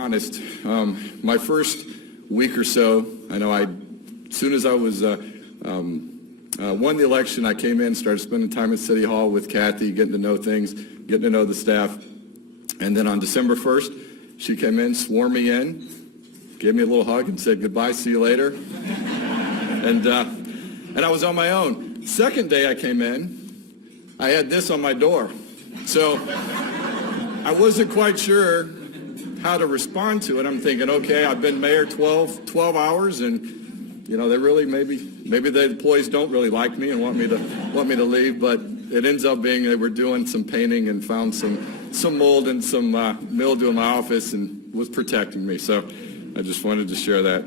honest. My first week or so, as soon as I was won the election, I came in, started spending time at City Hall with Kathy, getting to know things, getting to know the staff. And then on December 1st, she came in, swore me in, gave me a little hug and said, goodbye, see you later. and I was on my own. Second day I came in, I had this on my door. So I wasn't quite sure how to respond to it. I'm thinking, okay, I've been mayor 12 hours, and they really maybe the employees don't really like me and want me to leave, but it ends up being they were doing some painting and found some mold and some mildew in my office and was protecting me. So I just wanted to share that.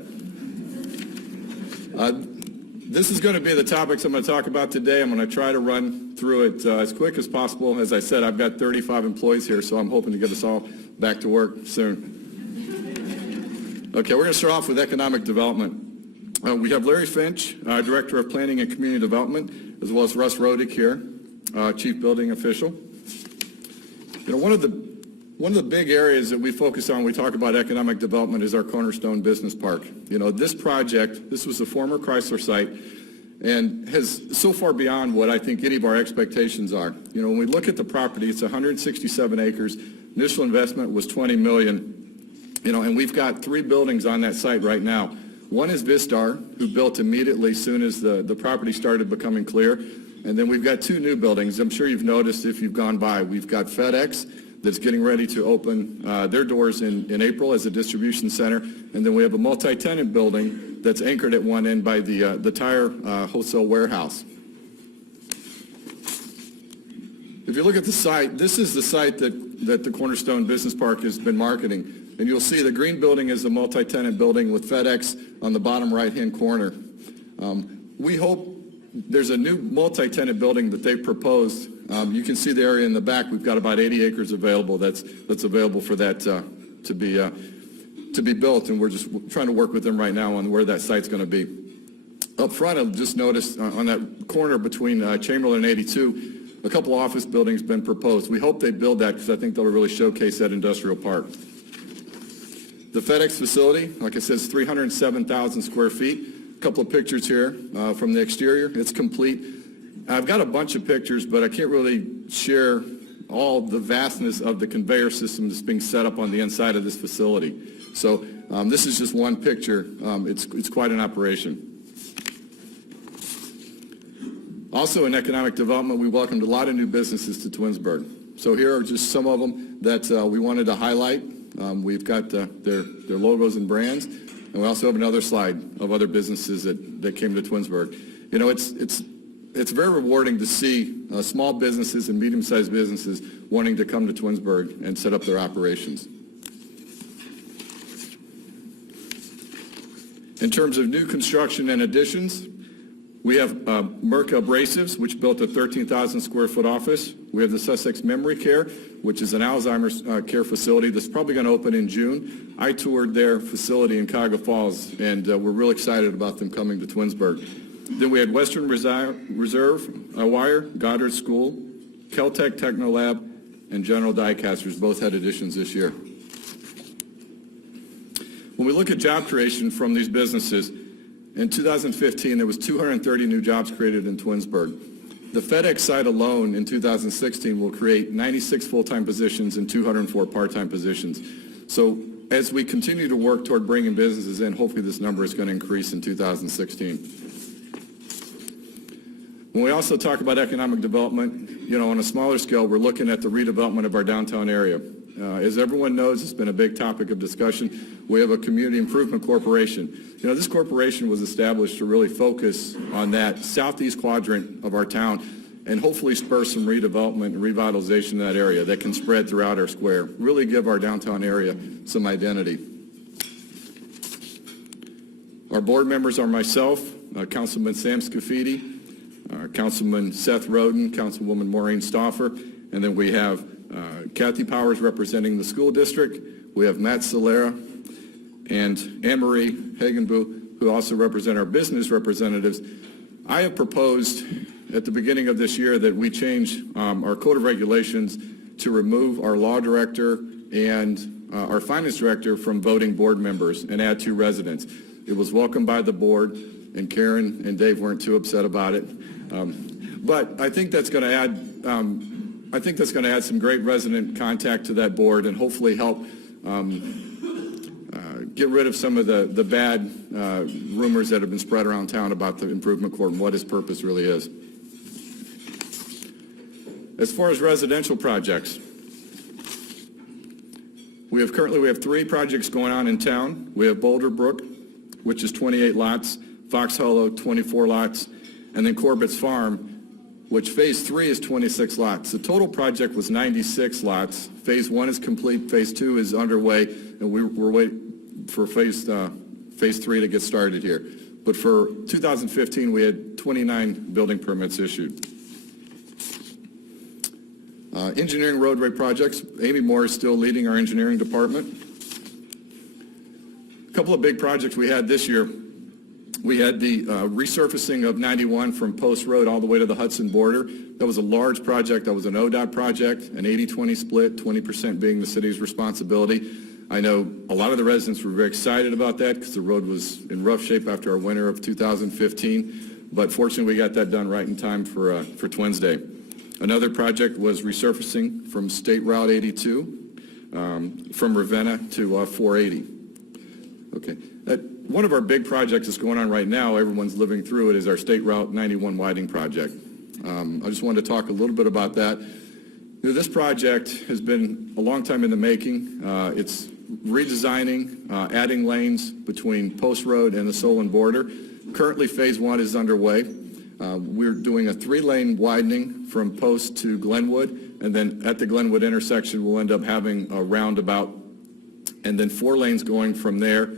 This is going to be the topics I'm going to talk about today. I'm going to try to run through it as quick as possible. As I said, I've got 35 employees here, so I'm hoping to get us all back to work soon. Okay, we're going to start off with economic development. We have Larry Finch, Director of Planning and Community Development, as well as Russ Rodick here, Chief Building Official. One of the big areas that we focus on when we talk about economic development is our Cornerstone Business Park. This project, this was the former Chrysler site, and has so far beyond what I think any of our expectations are. When we look at the property, it's 167 acres. Initial investment was $20 million. And we've got 3 buildings on that site right now. One is Vistar, who built immediately as soon as the property started becoming clear. And then we've got 2 new buildings. I'm sure you've noticed if you've gone by. We've got FedEx that's getting ready to open their doors in April as a distribution center. And then we have a multi-tenant building that's anchored at one end by the tire wholesale warehouse. If you look at the site, this is the site that the Cornerstone Business Park has been marketing. And you'll see the green building is the multi-tenant building with FedEx on the bottom right-hand corner. We hope there's a new multi-tenant building that they've proposed. You can see the area in the back. We've got about 80 acres available that's available for that to be built, and we're just trying to work with them right now on where that site's going to be. Up front, I've just noticed on that corner between Chamberlain and 82, a couple office buildings been proposed. We hope they build that because I think they'll really showcase that industrial park. The FedEx facility, like I said, is 307,000 square feet. A couple of pictures here from the exterior. It's complete. I've got a bunch of pictures, but I can't really share all the vastness of the conveyor system that's being set up on the inside of this facility. So this is just one picture. It's quite an operation. Also in economic development, we welcomed a lot of new businesses to Twinsburg. So here are just some of them that we wanted to highlight. We've got their logos and brands, and we also have another slide of other businesses that came to Twinsburg. It's very rewarding to see small businesses and medium-sized businesses wanting to come to Twinsburg and set up their operations. In terms of new construction and additions, we have Merca Abrasives, which built a 13,000 square foot office. We have the Sussex Memory Care, which is an Alzheimer's care facility that's probably going to open in June. I toured their facility in Cuyahoga Falls, and we're real excited about them coming to Twinsburg. Then we had Western Reserve Wire, Goddard School, Caltech Technolab, and General Die Casters. Both had additions this year. When we look at job creation from these businesses, in 2015, there was 230 new jobs created in Twinsburg. The FedEx site alone in 2016 will create 96 full-time positions and 204 part-time positions. So as we continue to work toward bringing businesses in, hopefully this number is going to increase in 2016. When we also talk about economic development, on a smaller scale, we're looking at the redevelopment of our downtown area. As everyone knows, it's been a big topic of discussion. We have a Community Improvement Corporation. This corporation was established to really focus on that southeast quadrant of our town and hopefully spur some redevelopment and revitalization in that area that can spread throughout our square, really give our downtown area some identity. Our board members are myself, Councilman Sam Scafidi, Councilman Seth Roden, Councilwoman Maureen Stauffer, and then we have Kathy Powers representing the school district. We have Matt Solera and Anne-Marie Hagenbu, who also represent our business representatives. I have proposed at the beginning of this year that we change our code of regulations to remove our law director and our finance director from voting board members and add 2 residents. It was welcomed by the board, and Karen and Dave weren't too upset about it. But I think that's going to add some great resident contact to that board and hopefully help get rid of some of the bad rumors that have been spread around town about the improvement court and what its purpose really is. As far as residential projects, we currently have 3 projects going on in town. We have Boulder Brook, which is 28 lots, Fox Hollow, 24 lots, and then Corbett's Farm, which phase 3 is 26 lots. The total project was 96 lots. Phase 1 is complete, phase 2 is underway, and we're waiting for phase 3 to get started here. But for 2015, we had 29 building permits issued. Engineering roadway projects. Amy Moore is still leading our engineering department. A couple of big projects we had this year. We had the resurfacing of 91 from Post Road all the way to the Hudson border. That was a large project. That was an ODOT project, an 80-20 split, 20% being the city's responsibility. I know a lot of the residents were very excited about that because the road was in rough shape after our winter of 2015. But fortunately, we got that done right in time for Twins Day. Another project was resurfacing from State Route 82 from Ravenna to 480. Okay. One of our big projects that's going on right now, everyone's living through it, is our State Route 91 widening project. I just wanted to talk a little bit about that. You know, this project has been a long time in the making. It's redesigning, adding lanes between Post Road and the Solon border. Currently, phase 1 is underway. We're doing a 3-lane widening from Post to Glenwood, and then at the Glenwood intersection, we'll end up having a roundabout, and then 4 lanes going from there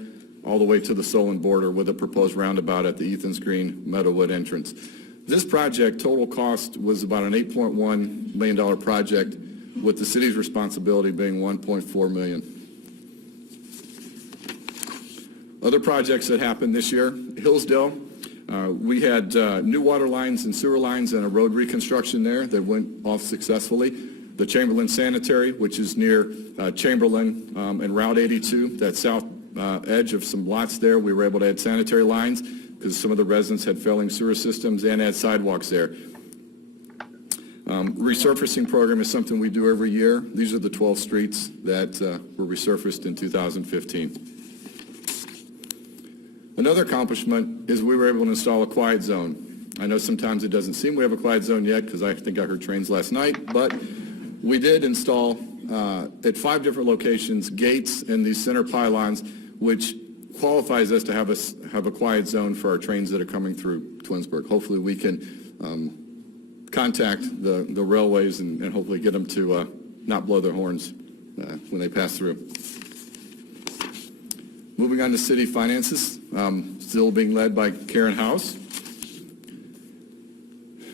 all the way to the Solon border with a proposed roundabout at the Ethans Green Meadowwood entrance. This project, total cost was about an $8.1 million project, with the city's responsibility being $1.4 million. Other projects that happened this year, Hillsdale, we had new water lines and sewer lines and a road reconstruction there that went off successfully. The Chamberlain Sanitary, which is near Chamberlain and Route 82, that south edge of some lots there, we were able to add sanitary lines because some of the residents had failing sewer systems, and add sidewalks there. Resurfacing program is something we do every year. These are the 12 streets that were resurfaced in 2015. Another accomplishment is we were able to install a quiet zone. I know sometimes it doesn't seem we have a quiet zone yet because I think I heard trains last night, but we did install at 5 different locations gates and these center pylons, which qualifies us to have a quiet zone for our trains that are coming through Twinsburg. Hopefully we can contact the railways and hopefully get them to not blow their horns when they pass through. Moving on to city finances, still being led by Karen House.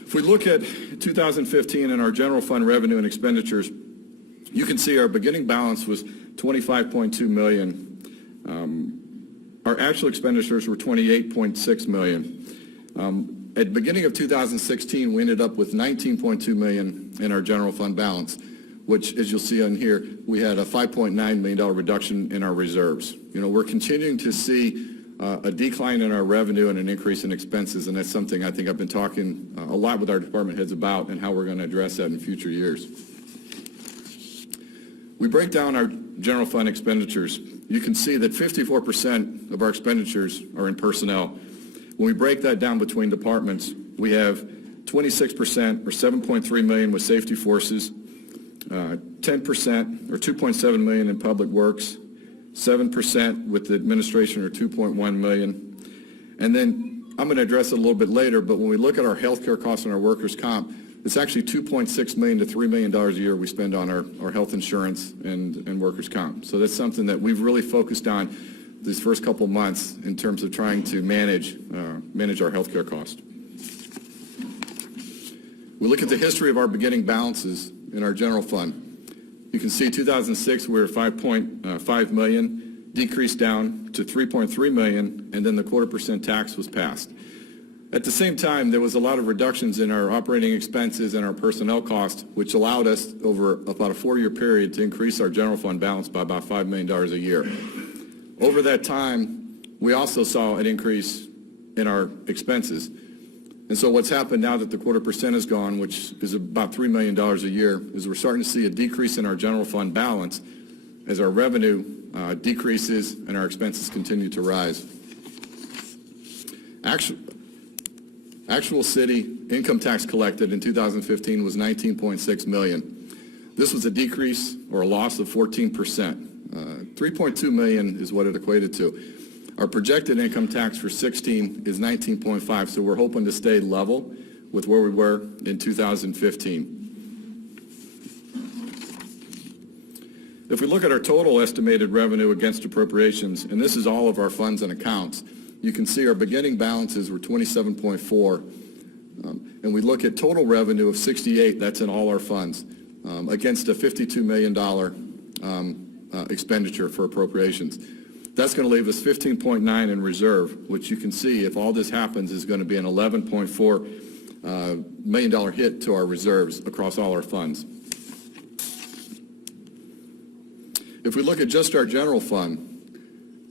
If we look at 2015 and our general fund revenue and expenditures, you can see our beginning balance was $25.2 million. Our actual expenditures were $28.6 million. At the beginning of 2016, we ended up with $19.2 million in our general fund balance, which, as you'll see on here, we had a $5.9 million reduction in our reserves. You know, we're continuing to see a decline in our revenue and an increase in expenses, and that's something I think I've been talking a lot with our department heads about and how we're going to address that in future years. We break down our general fund expenditures. You can see that 54% of our expenditures are in personnel. When we break that down between departments, we have 26% or $7.3 million with safety forces, 10% or $2.7 million in public works, 7% with the administration or $2.1 million. And then I'm going to address it a little bit later, but when we look at our health care costs and our workers' comp, it's actually $2.6 million to $3 million a year we spend on our health insurance and workers' comp. So that's something that we've really focused on these first couple months in terms of trying to manage our health care costs. We look at the history of our beginning balances in our general fund. You can see 2006 we were 5.5 million, decreased down to 3.3 million, and then the 0.25% tax was passed. At the same time, there was a lot of reductions in our operating expenses and our personnel costs, which allowed us over about a 4-year period to increase our general fund balance by about $5 million a year. Over that time, we also saw an increase in our expenses. And so what's happened now that the 0.25% is gone, which is about $3 million a year, is we're starting to see a decrease in our general fund balance as our revenue decreases and our expenses continue to rise. Actual city income tax collected in 2015 was $19.6 million. This was a decrease or a loss of 14%. $3.2 million is what it equated to. Our projected income tax for 16 is 19.5, so we're hoping to stay level with where we were in 2015. If we look at our total estimated revenue against appropriations, and this is all of our funds and accounts, you can see our beginning balances were 27.4, and we look at total revenue of 68, that's in all our funds, against a $52 million expenditure for appropriations. That's going to leave us 15.9 in reserve, which you can see, if all this happens, is going to be an $11.4 million hit to our reserves across all our funds. If we look at just our general fund,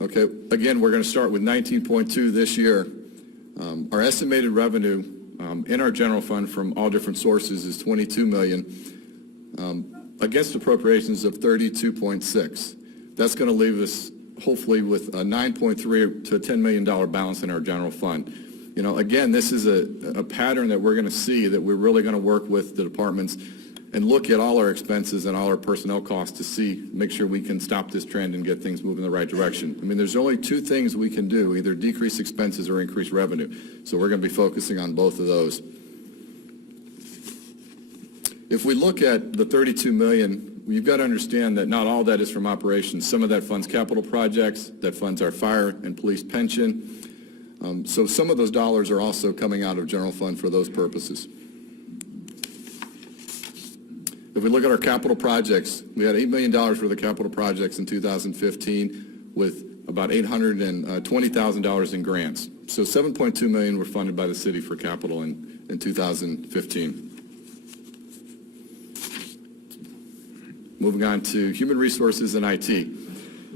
okay, again, we're going to start with 19.2 this year. Our estimated revenue in our general fund from all different sources is $22 million against appropriations of 32.6. That's going to leave us hopefully with a $9.3 to $10 million balance in our general fund. You know, again, this is a pattern that we're going to see, that we're really going to work with the departments and look at all our expenses and all our personnel costs to see, make sure we can stop this trend and get things moving in the right direction. I mean, there's only two things we can do, either decrease expenses or increase revenue. So we're going to be focusing on both of those. If we look at the $32 million, you've got to understand that not all that is from operations. Some of that funds capital projects, that funds our fire and police pension. So some of those dollars are also coming out of general fund for those purposes. If we look at our capital projects, we had $8 million for the capital projects in 2015 with about $820,000 in grants. So $7.2 million were funded by the city for capital in 2015. Moving on to human resources and IT.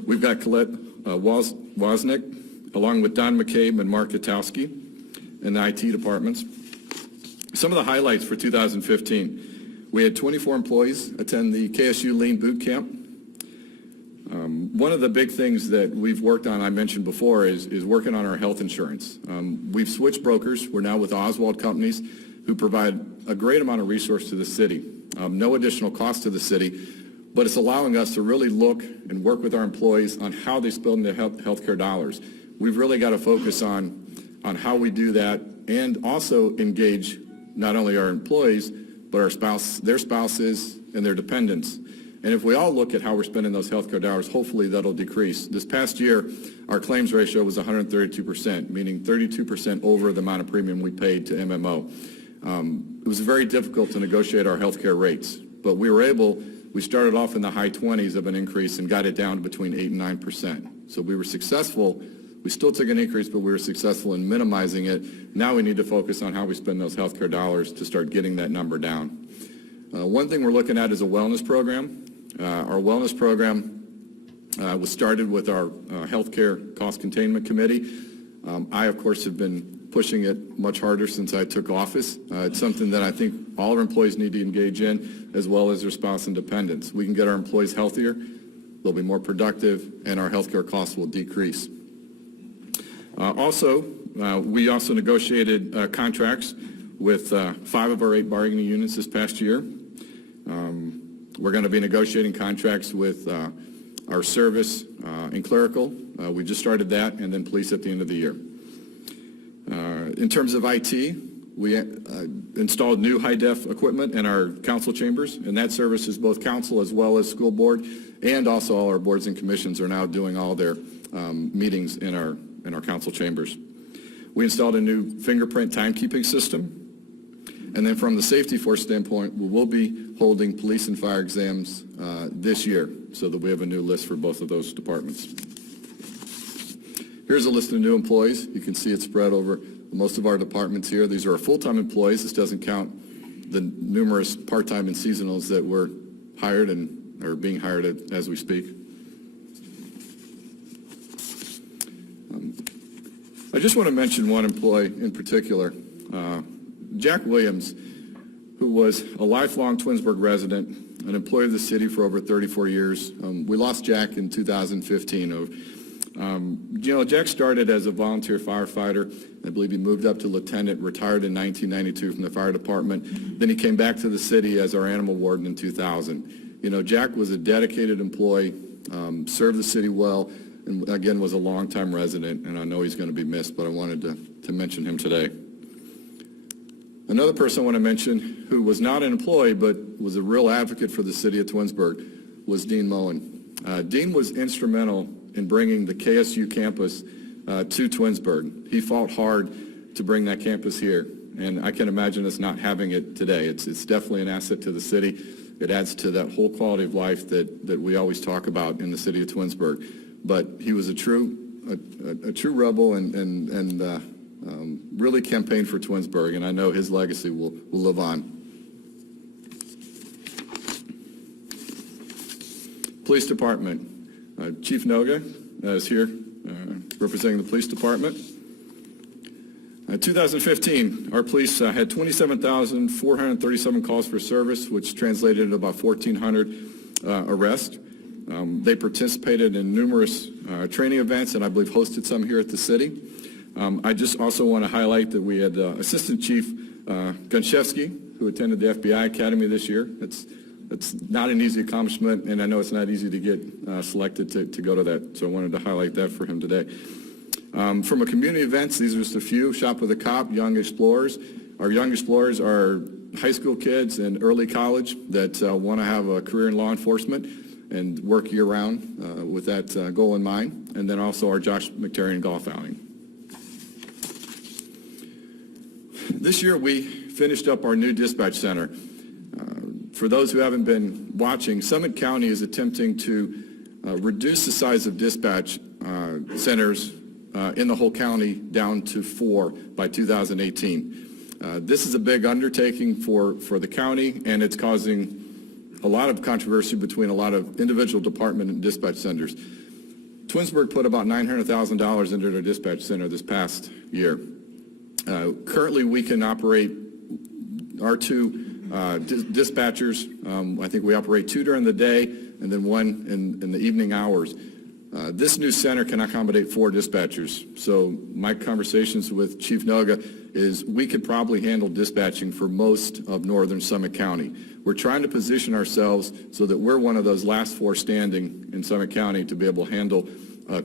We've got Colette Wozniak, along with Don McCabe and Mark Katowski in the IT departments. Some of the highlights for 2015. We had 24 employees attend the KSU Lean Boot Camp. One of the big things that we've worked on, I mentioned before, is working on our health insurance. We've switched brokers. We're now with Oswald Companies, who provide a great amount of resource to the city. No additional cost to the city, but it's allowing us to really look and work with our employees on how they spend their healthcare dollars. We've really got to focus on how we do that, and also engage not only our employees, but their spouses, and their dependents. And if we all look at how we're spending those healthcare dollars, hopefully that'll decrease. This past year, our claims ratio was 132%, meaning 32% over the amount of premium we paid to MMO. It was very difficult to negotiate our healthcare rates, but we started off in the high 20s of an increase and got it down to between 8 and 9%. So we were successful. We still took an increase, but we were successful in minimizing it. Now we need to focus on how we spend those healthcare dollars to start getting that number down. One thing we're looking at is a wellness program. Our wellness program was started with our healthcare cost containment committee. I, of course, have been pushing it much harder since I took office. It's something that I think all our employees need to engage in, as well as their spouse and dependents. We can get our employees healthier, they'll be more productive, and our healthcare costs will decrease. We also negotiated contracts with 5 of our 8 bargaining units this past year. We're going to be negotiating contracts with our service and clerical. We just started that, and then police at the end of the year. In terms of IT, we installed new high-def equipment in our council chambers, and that services both council as well as school board, and also all our boards and commissions are now doing all their meetings in our council chambers. We installed a new fingerprint timekeeping system. And then from the safety force standpoint, we will be holding police and fire exams this year, so that we have a new list for both of those departments. Here's a list of new employees. You can see it spread over most of our departments here. These are our full-time employees. This doesn't count the numerous part-time and seasonals that were hired and are being hired as we speak. I just want to mention one employee in particular, Jack Williams, who was a lifelong Twinsburg resident, an employee of the city for over 34 years. We lost Jack in 2015. Jack started as a volunteer firefighter. I believe he moved up to lieutenant, retired in 1992 from the fire department. Then he came back to the city as our animal warden in 2000. Jack was a dedicated employee, served the city well, and again was a longtime resident, and I know he's going to be missed, but I wanted to mention him today. Another person I want to mention who was not an employee but was a real advocate for the city of Twinsburg was Dean Moen. Dean was instrumental in bringing the KSU campus to Twinsburg. He fought hard to bring that campus here, and I can imagine us not having it today. It's definitely an asset to the city. It adds to that whole quality of life that we always talk about in the city of Twinsburg. But he was a true rebel and really campaigned for Twinsburg, and I know his legacy will live on. Police Department. Chief Noga is here representing the police department. 2015, our police had 27,437 calls for service, which translated into about 1,400 arrests. They participated in numerous training events, and I believe hosted some here at the city. I just also want to highlight that we had Assistant Chief Gunshevsky, who attended the FBI Academy this year. It's not an easy accomplishment, and I know it's not easy to get selected to go to that, so I wanted to highlight that for him today. From a community events, these are just a few. Shop with a Cop, Young Explorers. Our Young Explorers are high school kids and early college that want to have a career in law enforcement and work year-round with that goal in mind. And then also our Josh McTarian Golf Outing. This year we finished up our new dispatch center. For those who haven't been watching, Summit County is attempting to reduce the size of dispatch centers in the whole county down to 4 by 2018. This is a big undertaking for the county, and it's causing a lot of controversy between a lot of individual department and dispatch centers. Twinsburg put about $900,000 into their dispatch center this past year. Currently, we can operate our two dispatchers. I think we operate 2 during the day and then 1 in the evening hours. This new center can accommodate 4 dispatchers. So my conversations with Chief Noga is we could probably handle dispatching for most of northern Summit County. We're trying to position ourselves so that we're one of those last 4 standing in Summit County to be able to handle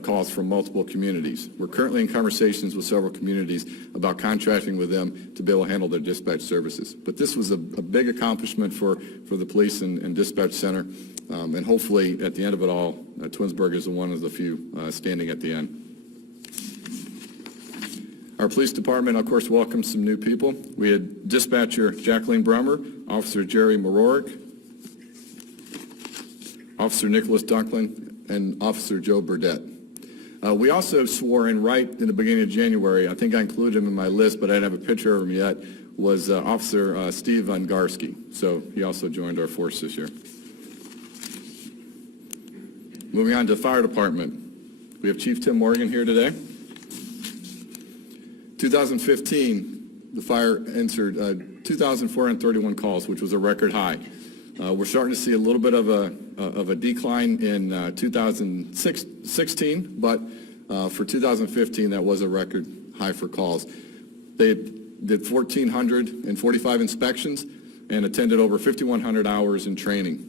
calls from multiple communities. We're currently in conversations with several communities about contracting with them to be able to handle their dispatch services. But this was a big accomplishment for the police and dispatch center, and hopefully at the end of it all, Twinsburg is one of the few standing at the end. Our police department, of course, welcomed some new people. We had dispatcher Jacqueline Brummer, Officer Jerry Marorick, Officer Nicholas Dunklin, and Officer Joe Burdett. We also swore in right in the beginning of January, I think I included him in my list, but I didn't have a picture of him yet, was Officer Steve Ungarski. So he also joined our force this year. Moving on to the fire department. We have Chief Tim Morgan here today. 2015, the fire answered 2,431 calls, which was a record high. We're starting to see a little bit of a decline in 2016, but for 2015, that was a record high for calls. They did 1,445 inspections and attended over 5,100 hours in training.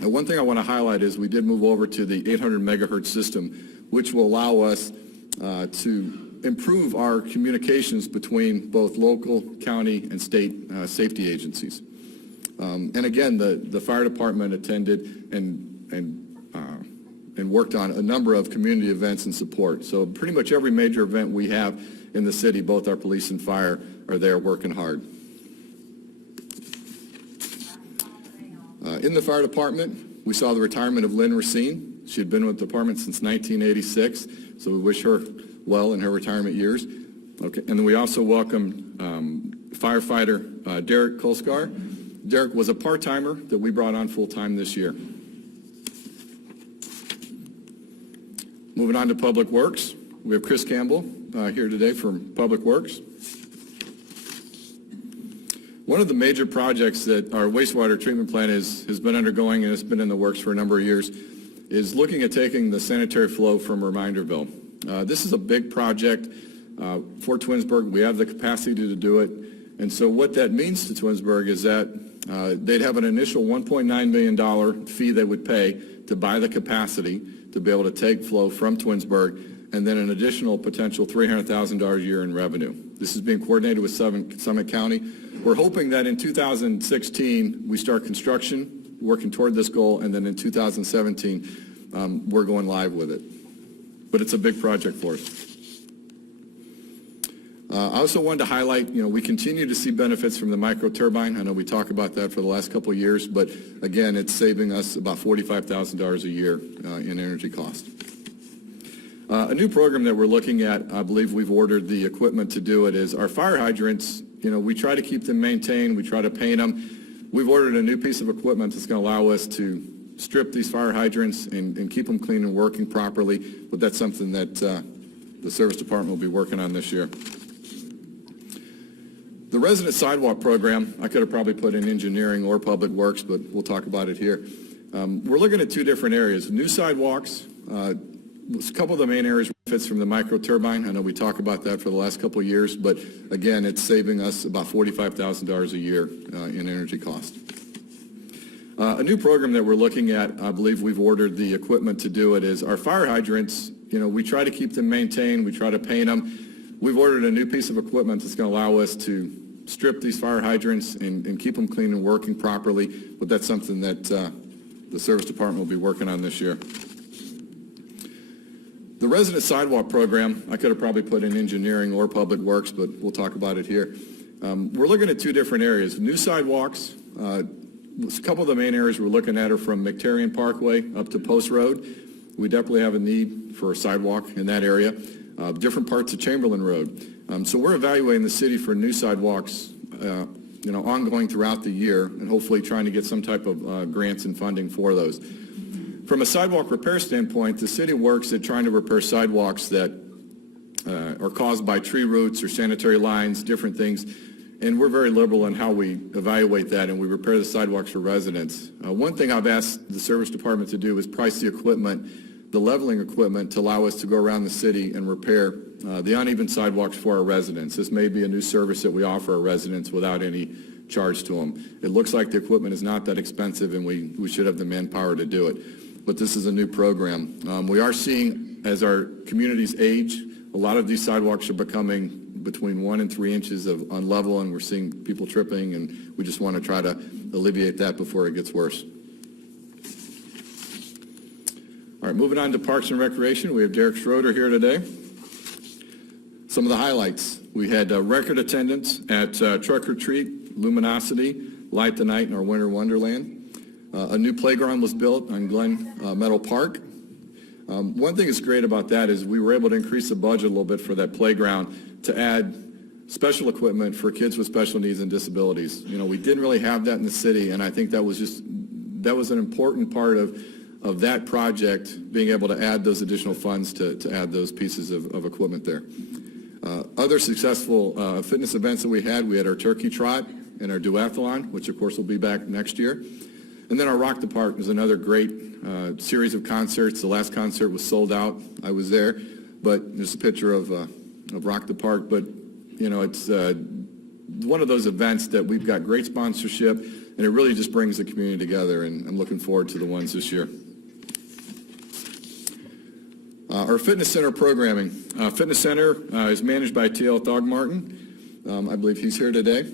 And one thing I want to highlight is we did move over to the 800 megahertz system, which will allow us to improve our communications between both local, county, and state safety agencies. And again, the fire department attended and worked on a number of community events and support. So pretty much every major event we have in the city, both our police and fire are there working hard. In the fire department, we saw the retirement of Lynn Racine. She had been with the department since 1986, so we wish her well in her retirement years. Okay, and then we also welcomed firefighter Derek Kolskar. Derek was a part-timer that we brought on full-time this year. Moving on to Public Works, we have Chris Campbell here today from Public Works. One of the major projects that our wastewater treatment plant has been undergoing, and it's been in the works for a number of years, is looking at taking the sanitary flow from Reminderville. This is a big project for Twinsburg. We have the capacity to do it. And so what that means to Twinsburg is that they'd have an initial $1.9 million fee they would pay to buy the capacity to be able to take flow from Twinsburg, and then an additional potential $300,000 a year in revenue. This is being coordinated with Summit County. We're hoping that in 2016 we start construction, working toward this goal, and then in 2017 we're going live with it. But it's a big project for us. I also wanted to highlight, we continue to see benefits from the microturbine. I know we talked about that for the last couple of years, but again, it's saving us about $45,000 a year in energy cost. A new program that we're looking at, I believe we've ordered the equipment to do it, is our fire hydrants. We try to keep them maintained, we try to paint them. We've ordered a new piece of equipment that's going to allow us to strip these fire hydrants and keep them clean and working properly, but that's something that the service department will be working on this year. The resident sidewalk program, I could have probably put in engineering or public works, but we'll talk about it here. We're looking at two different areas. New sidewalks, a couple of the main areas benefits from the microturbine. I know we talked about that for the last couple of years, but again, it's saving us about $45,000 a year in energy cost. A new program that we're looking at, I believe we've ordered the equipment to do it, is our fire hydrants. We try to keep them maintained, we try to paint them. We've ordered a new piece of equipment that's going to allow us to strip these fire hydrants and keep them clean and working properly, but that's something that the service department will be working on this year. The resident sidewalk program, I could have probably put in engineering or public works, but we'll talk about it here. We're looking at two different areas. New sidewalks, a couple of the main areas we're looking at are from McTarian Parkway up to Post Road. We definitely have a need for a sidewalk in that area. Different parts of Chamberlain Road. So we're evaluating the city for new sidewalks, ongoing throughout the year, and hopefully trying to get some type of grants and funding for those. From a sidewalk repair standpoint, the city works at trying to repair sidewalks that are caused by tree roots or sanitary lines, different things, and we're very liberal in how we evaluate that, and we repair the sidewalks for residents. One thing I've asked the service department to do is price the equipment, the leveling equipment, to allow us to go around the city and repair the uneven sidewalks for our residents. This may be a new service that we offer our residents without any charge to them. It looks like the equipment is not that expensive, and we should have the manpower to do it. But this is a new program. We are seeing, as our communities age, a lot of these sidewalks are becoming between 1 and 3 inches of unlevel, and we're seeing people tripping, and we just want to try to alleviate that before it gets worse. All right, moving on to Parks and Recreation. We have Derek Schroeder here today. Some of the highlights. We had record attendance at Truck or Treat, Luminosity, Light the Night, and our Winter Wonderland. A new playground was built on Glen Meadow Park. One thing that's great about that is we were able to increase the budget a little bit for that playground to add special equipment for kids with special needs and disabilities. We didn't really have that in the city, and I think that was an important part of that project, being able to add those additional funds to add those pieces of equipment there. Other successful fitness events that we had our Turkey Trot and our Duathlon, which of course will be back next year. And then our Rock the Park was another great series of concerts. The last concert was sold out. I was there, but there's a picture of Rock the Park. But, it's one of those events that we've got great sponsorship, and it really just brings the community together, and I'm looking forward to the ones this year. Our fitness center programming. Fitness center is managed by T.L. Thogmartin. I believe he's here today.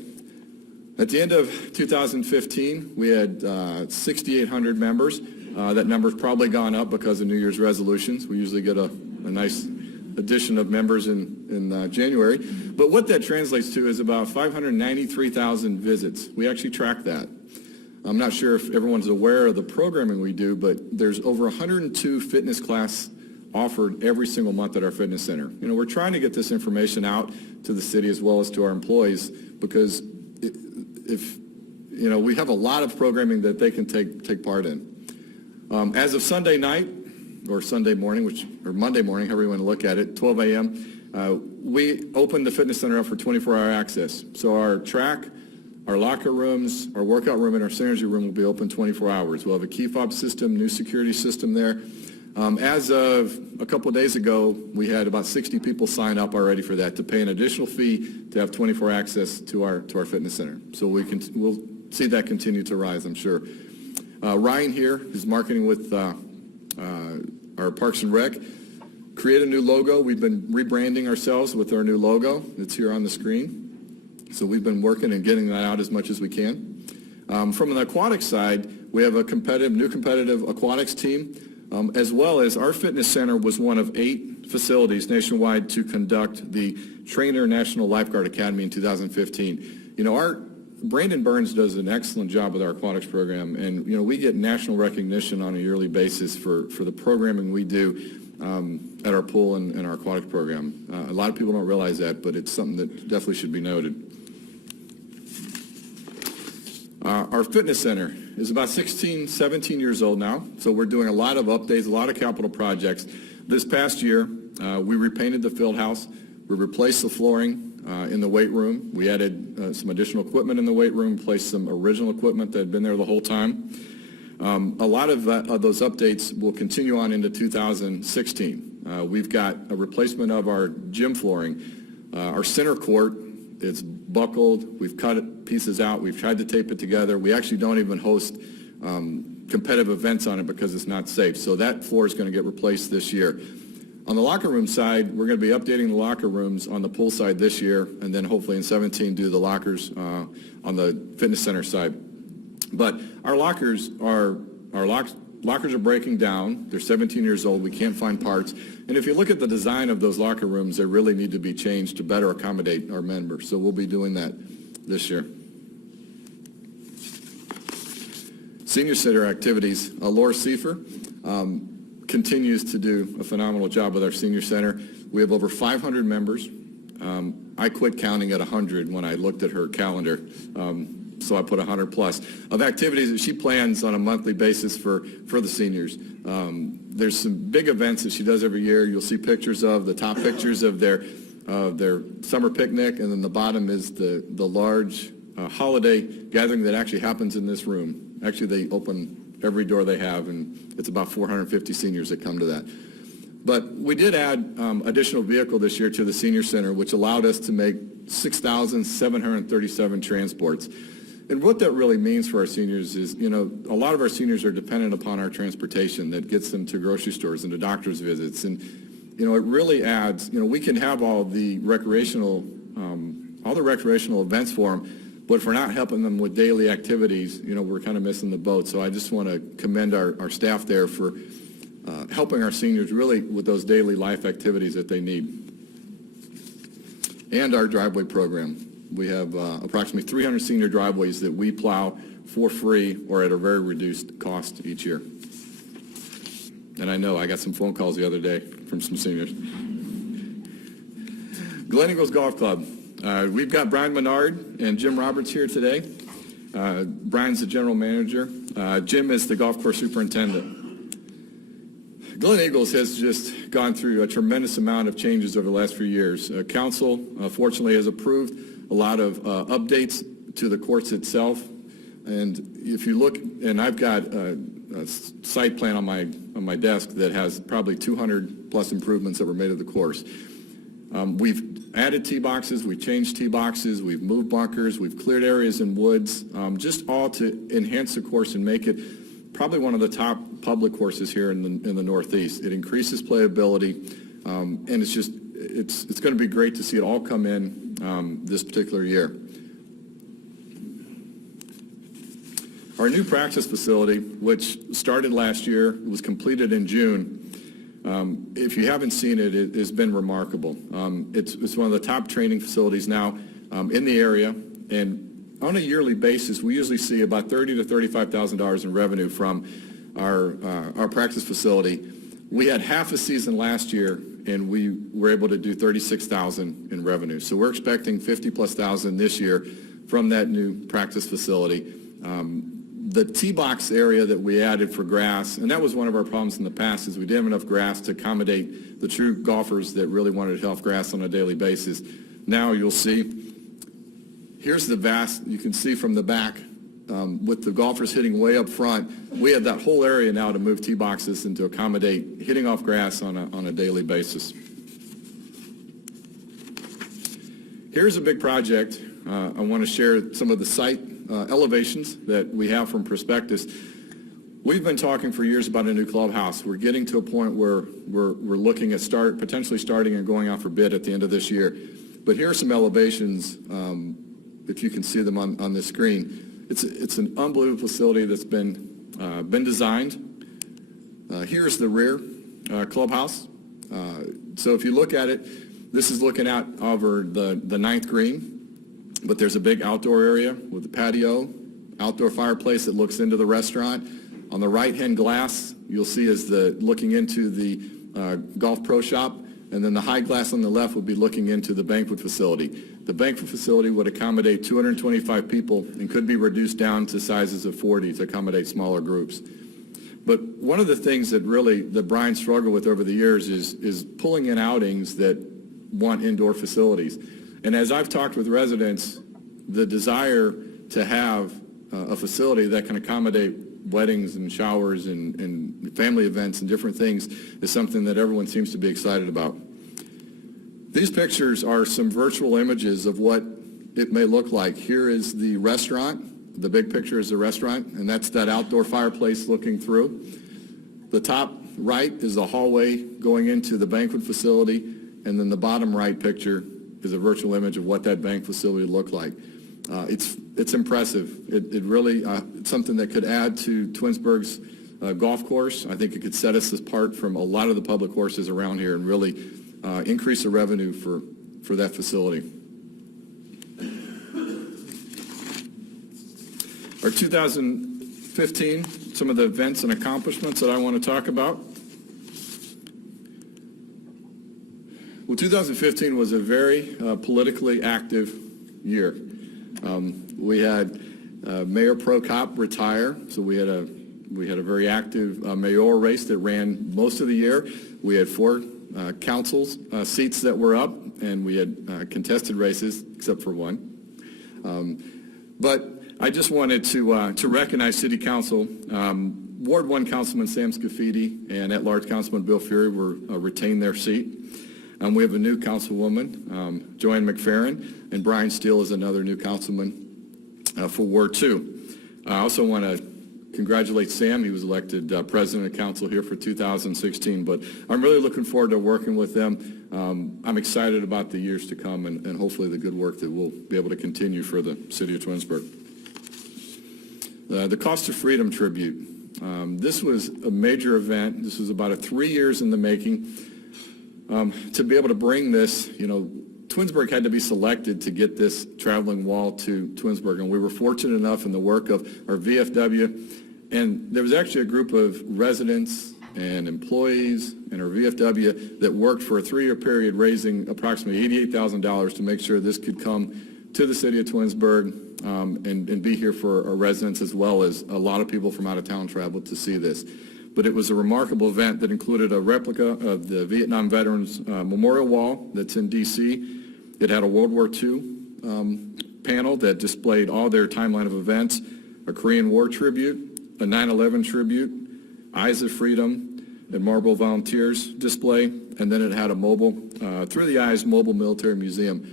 At the end of 2015, we had 6,800 members. That number's probably gone up because of New Year's resolutions. We usually get a nice addition of members in January. But what that translates to is about 593,000 visits. We actually track that. I'm not sure if everyone's aware of the programming we do, but there's over 102 fitness class offered every single month at our fitness center. You know, we're trying to get this information out to the city as well as to our employees, because if, you know, we have a lot of programming that they can take part in. As of Sunday night, or Sunday morning, or Monday morning, however you want to look at it, 12 a.m., we opened the fitness center up for 24-hour access. So our track, our locker rooms, our workout room, and our synergy room will be open 24 hours. We'll have a key fob system, new security system there. As of a couple of days ago, we had about 60 people sign up already for that, to pay an additional fee to have 24 access to our fitness center. So we'll see that continue to rise, I'm sure. Ryan here is marketing with our Parks and Rec. Create a new logo. We've been rebranding ourselves with our new logo. It's here on the screen. So we've been working and getting that out as much as we can. From the aquatics side, we have a new competitive aquatics team, as well as our fitness center was one of 8 facilities nationwide to conduct the Trainer National Lifeguard Academy in 2015. You know, Brandon Burns does an excellent job with our aquatics program, and, you know, we get national recognition on a yearly basis for the programming we do at our pool and our aquatic program. A lot of people don't realize that, but it's something that definitely should be noted. Our fitness center is about 16, 17 years old now, so we're doing a lot of updates, a lot of capital projects. This past year, we repainted the field house. We replaced the flooring in the weight room. We added some additional equipment in the weight room, placed some original equipment that had been there the whole time. A lot of those updates will continue on into 2016. We've got a replacement of our gym flooring. Our center court, it's buckled. We've cut pieces out. We've tried to tape it together. We actually don't even host competitive events on it because it's not safe. So that floor is going to get replaced this year. On the locker room side, we're going to be updating the locker rooms on the pool side this year, and then hopefully in 17 do the lockers on the fitness center side. But our lockers are breaking down. They're 17 years old. We can't find parts. And if you look at the design of those locker rooms, they really need to be changed to better accommodate our members. So we'll be doing that this year. Senior center activities. Laura Seifer continues to do a phenomenal job with our senior center. We have over 500 members. I quit counting at 100 when I looked at her calendar. So I put 100 plus of activities that she plans on a monthly basis for the seniors. There's some big events that she does every year. You'll see pictures of the top pictures of their summer picnic, and then the bottom is the large holiday gathering that actually happens in this room. Actually, they open every door they have, and it's about 450 seniors that come to that. But we did add additional vehicle this year to the senior center, which allowed us to make 6,737 transports. And what that really means for our seniors is, you know, a lot of our seniors are dependent upon our transportation that gets them to grocery stores and to doctor's visits. And, you know, it really adds, you know, we can have all the recreational events for them, but if we're not helping them with daily activities, you know, we're kind of missing the boat. So I just want to commend our staff there for helping our seniors really with those daily life activities that they need. And our driveway program. We have approximately 300 senior driveways that we plow for free or at a very reduced cost each year. And I know I got some phone calls the other day from some seniors. Glen Eagles Golf Club. We've got Brian Menard and Jim Roberts here today. Brian's the general manager. Jim is the golf course superintendent. Glen Eagles has just gone through a tremendous amount of changes over the last few years. Council, fortunately, has approved a lot of updates to the course itself. And if you look, and I've got a site plan on my desk that has probably 200 plus improvements that were made to the course. We've added tee boxes, we've changed tee boxes, we've moved bunkers, we've cleared areas in woods, just all to enhance the course and make it probably one of the top public courses here in the Northeast. It increases playability, and it's going to be great to see it all come in this particular year. Our new practice facility, which started last year, was completed in June. If you haven't seen it, it has been remarkable. It's one of the top training facilities now in the area, and on a yearly basis, we usually see about $30,000 to $35,000 in revenue from our practice facility. We had half a season last year, and we were able to do $36,000 in revenue. So we're expecting $50,000+ this year from that new practice facility. The tee box area that we added for grass, and that was one of our problems in the past, is we didn't have enough grass to accommodate the true golfers that really wanted to have grass on a daily basis. Now you'll see, here's the vast, you can see from the back, with the golfers hitting way up front, we have that whole area now to move tee boxes and to accommodate hitting off grass on a daily basis. Here's a big project. I want to share some of the site elevations that we have from prospectus. We've been talking for years about a new clubhouse. We're getting to a point where we're looking at potentially starting and going out for bid at the end of this year. But here are some elevations, if you can see them on this screen. It's an unbelievable facility that's been designed. Here's the rear clubhouse. So if you look at it, this is looking out over the ninth green. But there's a big outdoor area with a patio, outdoor fireplace that looks into the restaurant. On the right-hand glass, you'll see is looking into the golf pro shop, and then the high glass on the left would be looking into the banquet facility. The banquet facility would accommodate 225 people and could be reduced down to sizes of 40 to accommodate smaller groups. But one of the things that Brian struggled with over the years is pulling in outings that want indoor facilities. And as I've talked with residents, the desire to have a facility that can accommodate weddings and showers and family events and different things is something that everyone seems to be excited about. These pictures are some virtual images of what it may look like. Here is the restaurant. The big picture is the restaurant, and that's that outdoor fireplace looking through. The top right is the hallway going into the banquet facility, and then the bottom right picture is a virtual image of what that bank facility would look like. It's impressive. It really, it's something that could add to Twinsburg's golf course. I think it could set us apart from a lot of the public courses around here and really increase the revenue for that facility. Our 2015, some of the events and accomplishments that I want to talk about. Well, 2015 was a very politically active year. We had Mayor Pro Cop retire, so we had a very active mayoral race that ran most of the year. We had 4 council seats that were up, and we had contested races except for one. But I just wanted to recognize City Council. Ward 1 Councilman Sam Scafidi and at-large Councilman Bill Fury retained their seat. We have a new councilwoman, Joanne McFerrin, and Brian Steele is another new councilman for Ward 2. I also want to congratulate Sam. He was elected president of council here for 2016, but I'm really looking forward to working with them. I'm excited about the years to come and hopefully the good work that we'll be able to continue for the city of Twinsburg. The Cost of Freedom Tribute. This was a major event. This was about 3 years in the making. To be able to bring this, Twinsburg had to be selected to get this traveling wall to Twinsburg, and we were fortunate enough in the work of our VFW, and there was actually a group of residents and employees in our VFW that worked for a 3-year period raising approximately $88,000 to make sure this could come to the city of Twinsburg and be here for our residents, as well as a lot of people from out of town traveled to see this. But it was a remarkable event that included a replica of the Vietnam Veterans Memorial Wall that's in D.C. It had a World War II panel that displayed all their timeline of events, a Korean War tribute, a 9/11 tribute, Eyes of Freedom, and Marlboro Volunteers display, and then it had a mobile, Through the Eyes Mobile Military Museum.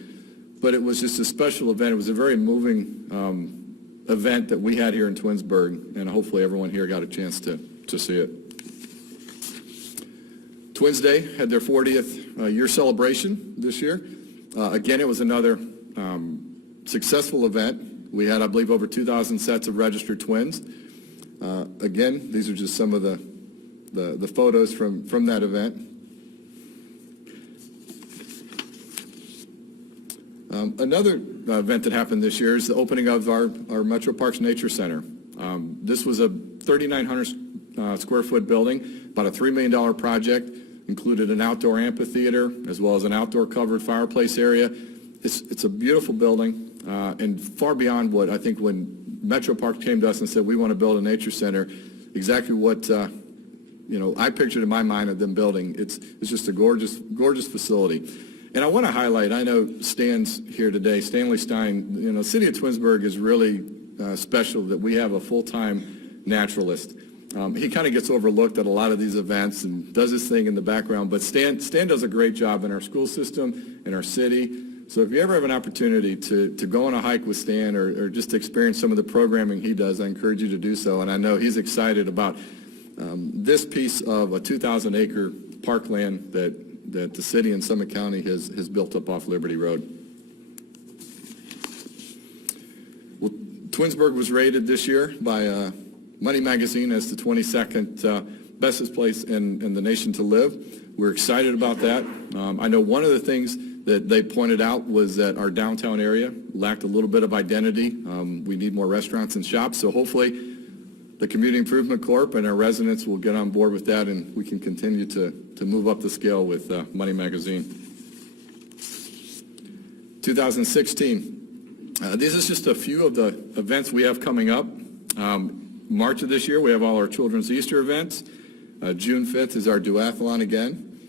But it was just a special event. It was a very moving event that we had here in Twinsburg, and hopefully everyone here got a chance to see it. Twins Day had their 40th year celebration this year. Again, it was another successful event. We had, I believe, over 2,000 sets of registered twins. Again, these are just some of the photos from that event. Another event that happened this year is the opening of our Metro Parks Nature Center. This was a 3,900 square foot building, about a $3 million project, included an outdoor amphitheater as well as an outdoor covered fireplace area. It's a beautiful building, and far beyond what I think when Metro Park came to us and said we want to build a nature center, exactly what I pictured in my mind of them building. It's just a gorgeous facility. And I want to highlight, I know Stan's here today, Stanley Stein. The city of Twinsburg is really special that we have a full-time naturalist. He kind of gets overlooked at a lot of these events and does his thing in the background, but Stan does a great job in our school system, in our city. So if you ever have an opportunity to go on a hike with Stan or just to experience some of the programming he does, I encourage you to do so. And I know he's excited about this piece of a 2,000-acre parkland that the city and Summit County has built up off Liberty Road. Well, Twinsburg was rated this year by Money Magazine as the 22nd best place in the nation to live. We're excited about that. I know one of the things that they pointed out was that our downtown area lacked a little bit of identity. We need more restaurants and shops, so hopefully the Community Improvement Corp and our residents will get on board with that, and we can continue to move up the scale with Money Magazine. 2016. These are just a few of the events we have coming up. March of this year, we have all our children's Easter events. June 5th is our duathlon again.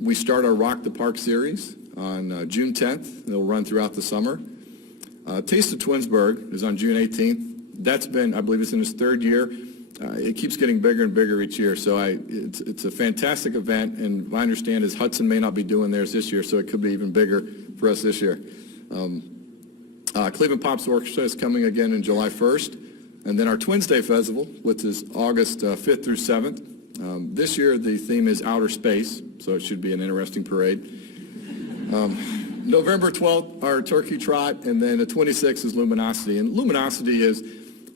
We start our Rock the Park series on June 10th. It'll run throughout the summer. Taste of Twinsburg is on June 18th. That's been, I believe it's in its third year. It keeps getting bigger and bigger each year. So it's a fantastic event, and my understand is Hudson may not be doing theirs this year, so it could be even bigger for us this year. Cleveland Pops Orchestra is coming again in July 1st. And then our Twins Day Festival, which is August 5th through 7th. This year the theme is outer space, so it should be an interesting parade. November 12th, our Turkey Trot, and then the 26th is Luminosity. And Luminosity is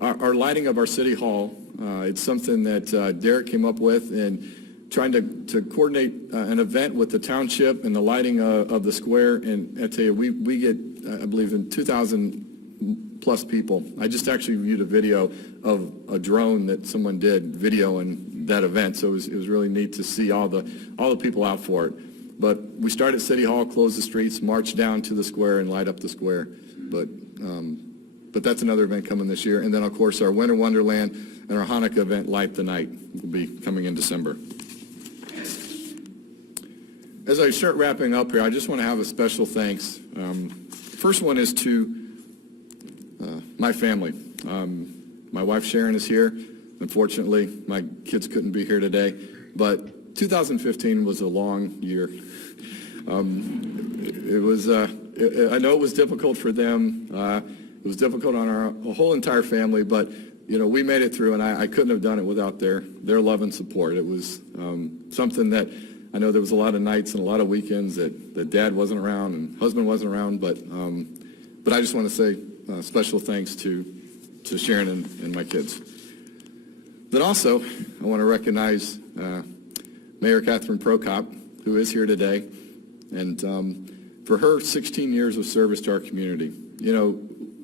our lighting of our City Hall. It's something that Derek came up with, and trying to coordinate an event with the township and the lighting of the square. And I tell you, we get, I believe, in 2,000 plus people. I just actually viewed a video of a drone that someone did videoing that event, so it was really neat to see all the people out for it. But we start at City Hall, close the streets, march down to the square, and light up the square. But that's another event coming this year. And then, of course, our Winter Wonderland and our Hanukkah event, Light the Night, will be coming in December. As I start wrapping up here, I just want to have a special thanks. First one is to my family. My wife Sharon is here. Unfortunately, my kids couldn't be here today, but 2015 was a long year. It was. I know it was difficult for them. It was difficult on our whole entire family, but we made it through, and I couldn't have done it without their love and support. It was something that I know there was a lot of nights and a lot of weekends that Dad wasn't around and husband wasn't around, but I just want to say special thanks to Sharon and my kids. Then also, I want to recognize Mayor Catherine Prokop, who is here today, and for her 16 years of service to our community.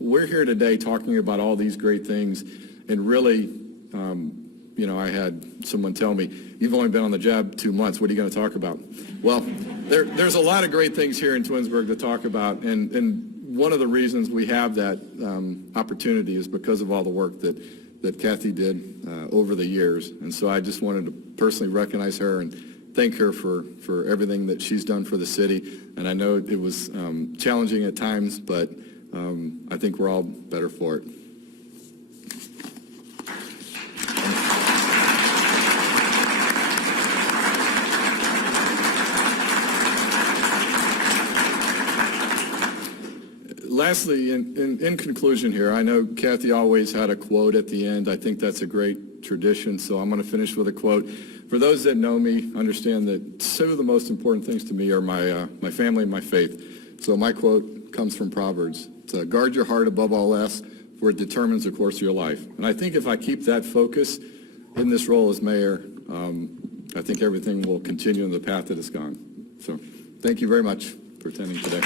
We're here today talking about all these great things, and really, I had someone tell me, you've only been on the job 2 months, what are you going to talk about? Well, there's a lot of great things here in Twinsburg to talk about, and one of the reasons we have that opportunity is because of all the work that Kathy did over the years. And so I just wanted to personally recognize her and thank her for everything that she's done for the city. And I know it was challenging at times, but I think we're all better for it. Lastly, in conclusion here, I know Kathy always had a quote at the end. I think that's a great tradition, so I'm going to finish with a quote. For those that know me, understand that two of the most important things to me are my family and my faith. So my quote comes from Proverbs. It's, guard your heart above all else, for it determines the course of your life. And I think if I keep that focus in this role as mayor, I think everything will continue in the path that it's gone. So thank you very much for attending today.